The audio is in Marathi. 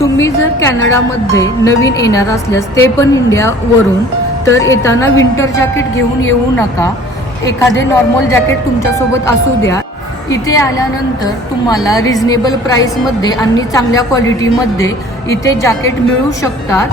तुम्ही जर कॅनडामध्ये नवीन येणार असल्यास ते पण इंडियावरून, तर येताना विंटर जॅकेट घेऊन येऊ नका. एखादे नॉर्मल जॅकेट तुमच्यासोबत असू द्या. इथे आल्यानंतर तुम्हाला रिझनेबल प्राईसमध्ये आणि चांगल्या क्वालिटीमध्ये इथे जॅकेट मिळू शकतात.